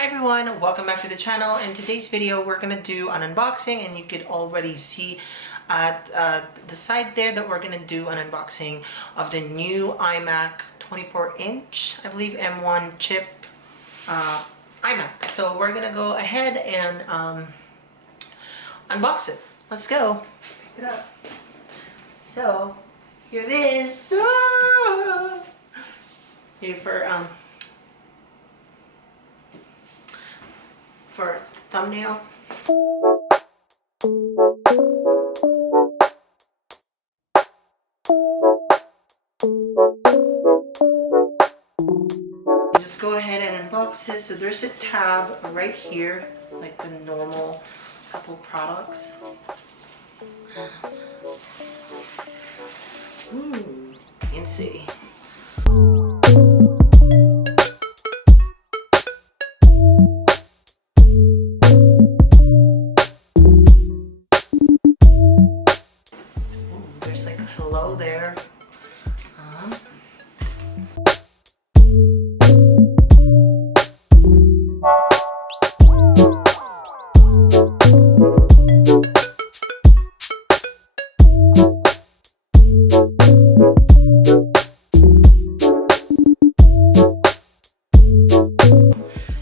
Hi everyone, welcome back to the channel. In today's video we're gonna do an unboxing, and you could already see at the side there that we're gonna do an unboxing of the new iMac 24-inch, I believe M1 chip iMac. So we're gonna go ahead and unbox it. Let's go. Pick it up. So here it is. Ah! Here for thumbnail. Just go ahead and unbox this. So there's a tab right here, like the normal Apple products. You can see. There's like a hello there.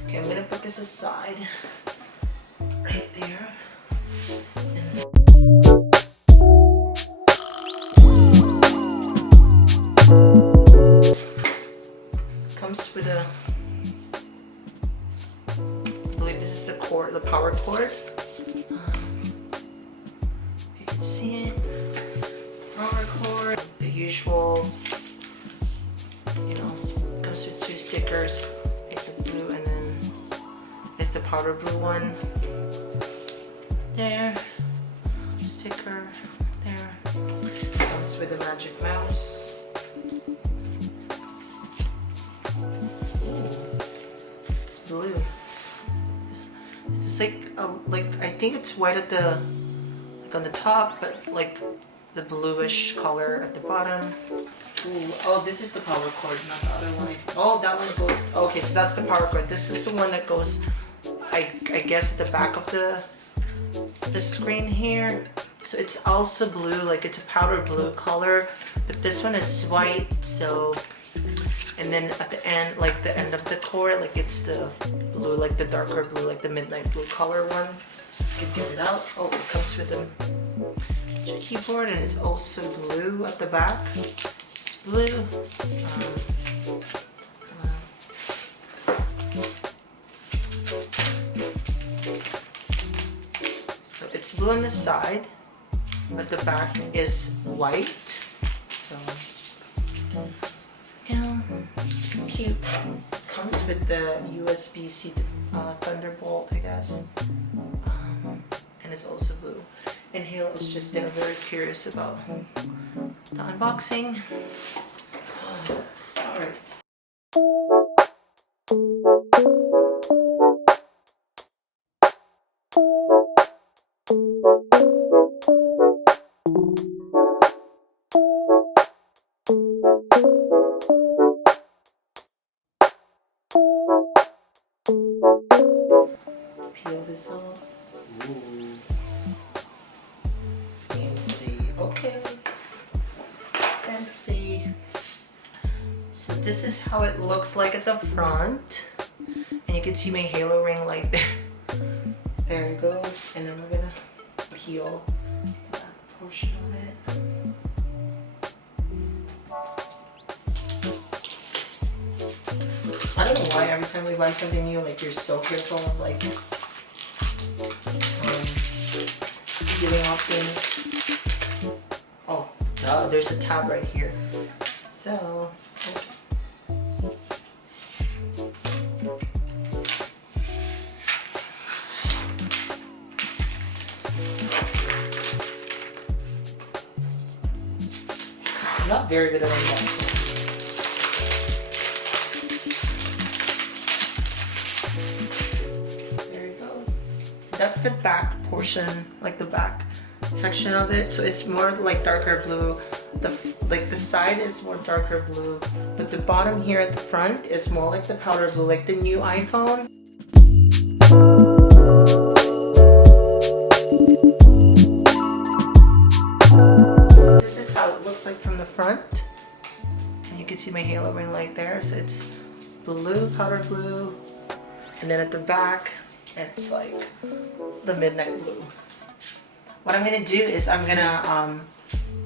Okay, I'm gonna put this aside right there. Comes with a, I believe this is the cord, the power cord. You can see it. It's the power cord. The usual, you know, comes with two stickers, like the blue, and then there's the powder blue one. There, sticker there. Comes with the magic mouse. It's blue. It's just like I think it's white at the, like on the top, but like the bluish color at the bottom. Ooh, oh, this is the power cord, not the other one. Oh, that one goes. Okay, so that's the power cord. This is the one that goes, I guess, at the back of the screen here. So it's also blue, like it's a powder blue color, but this one is white. So, and then at the end, like the end of the cord, like it's the blue, like the darker blue, like the midnight blue color one. You can get it out. Oh, it comes with a keyboard, and it's also blue at the back. It's blue. So it's blue on the side, but the back is white. So yeah, it's cute. Comes with the USB-C Thunderbolt, I guess, and it's also blue. And Hale is just there, very curious about the unboxing. All right. Peel this off. Ooh. Fancy. Okay. Fancy. So this is how it looks like at the front. And you can see my halo ring light there. There you go. And then we're gonna peel that portion of it. I don't know why every time we buy something new, like you're so careful of like giving off things. Oh, duh, there's a tab right here. So I'm not very good at unboxing. That's the back portion, like the back section of it. So it's more like darker blue. The side is more darker blue, but the bottom here at the front is more like the powder blue, like the new iPhone. can see my halo ring light there. So it's blue, powder blue, and then at the back it's like the midnight blue. What I'm gonna do is I'm gonna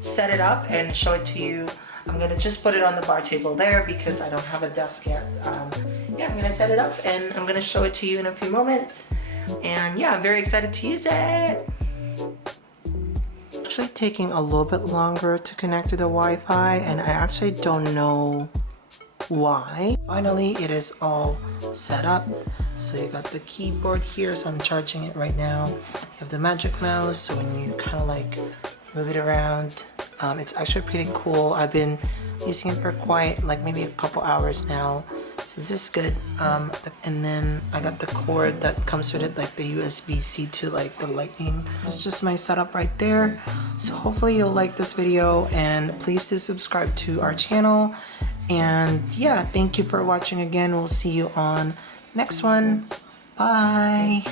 set it up and show it to you. I'm gonna just put it on the bar table there because I don't have a desk yet. Yeah, I'm gonna set it up and I'm gonna show it to you in a few moments. And yeah, I'm very excited to use it. Actually taking a little bit longer to connect to the Wi-Fi, and I actually don't know why. Finally, it is all set up. So you got the keyboard here, so I'm charging it right now. You have the magic mouse, so when you kind of like move it around, it's actually pretty cool. I've been using it for quite like maybe a couple hours now, so this is good. And then I got the cord that comes with it, like the USB-C to like the lightning. It's just my setup right there. So hopefully you'll like this video, and please do subscribe to our channel. And yeah, thank you for watching again. We'll see you on next one. Bye.